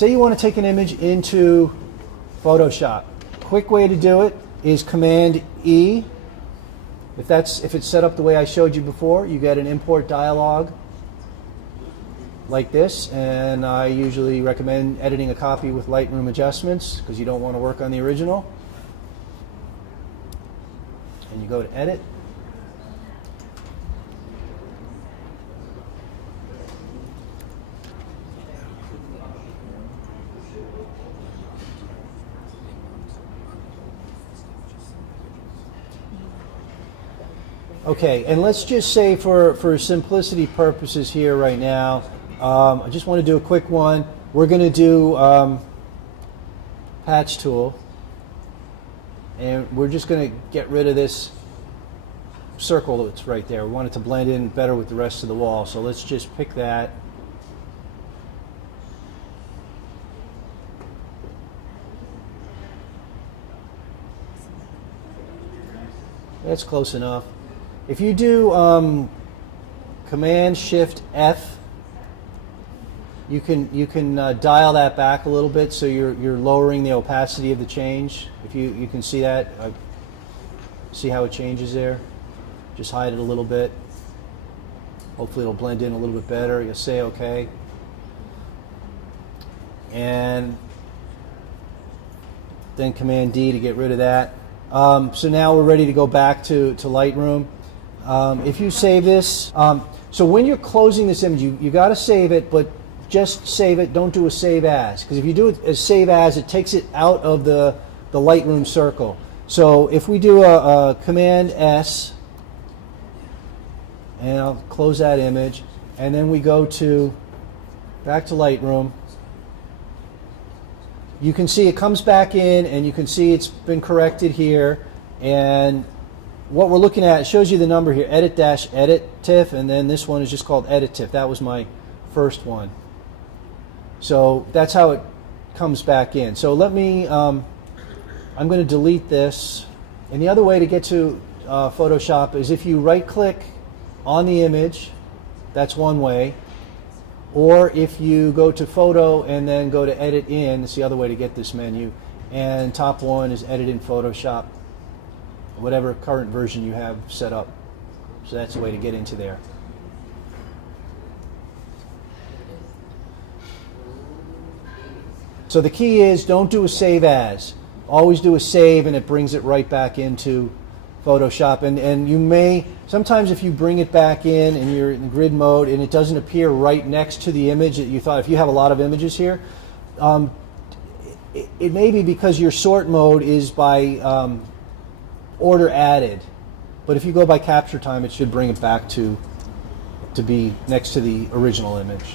say you want to take an image into Photoshop. Quick way to do it is Command E. If it's set up the way I showed you before, you get an import dialog like this, and I usually recommend editing a copy with Lightroom adjustments because you don't want to work on the original. And you go to Edit. Okay, and let's just say for simplicity purposes here right now, I just want to do a quick one. We're going to do Patch Tool, and we're just going to get rid of this circle that's right there. We want it to blend in better with the rest of the wall, so let's just pick that. That's close enough. If you do Command Shift F, you can dial that back a little bit, so you're lowering the opacity of the change. If you can see that, see how it changes there. Just hide it a little bit. Hopefully it'll blend in a little bit better. You'll say OK, and then Command D to get rid of that. So now we're ready to go back to Lightroom. If you save this, so when you're closing this image, you got to save it, but just save it. Don't do a save as, because if you do it as save as, it takes it out of the Lightroom circle. So if we do a Command S, and I'll close that image, and then we go back to Lightroom, you can see it comes back in, and you can see it's been corrected here. And what we're looking at, it shows you the number here, edit-edit TIFF, and then this one is just called edit TIFF. That was my first one. So that's how it comes back in. So let me, I'm going to delete this. And the other way to get to Photoshop is if you right-click on the image, that's one way. Or if you go to Photo and then go to Edit In, that's the other way to get this menu. And top one is Edit in Photoshop, whatever current version you have set up. So that's the way to get into there. So the key is don't do a save as. Always do a save, and it brings it right back into Photoshop. And you may, sometimes if you bring it back in and you're in grid mode and it doesn't appear right next to the image that you thought, if you have a lot of images here, it may be because your sort mode is by order added. But if you go by capture time, it should bring it back to be next to the original image.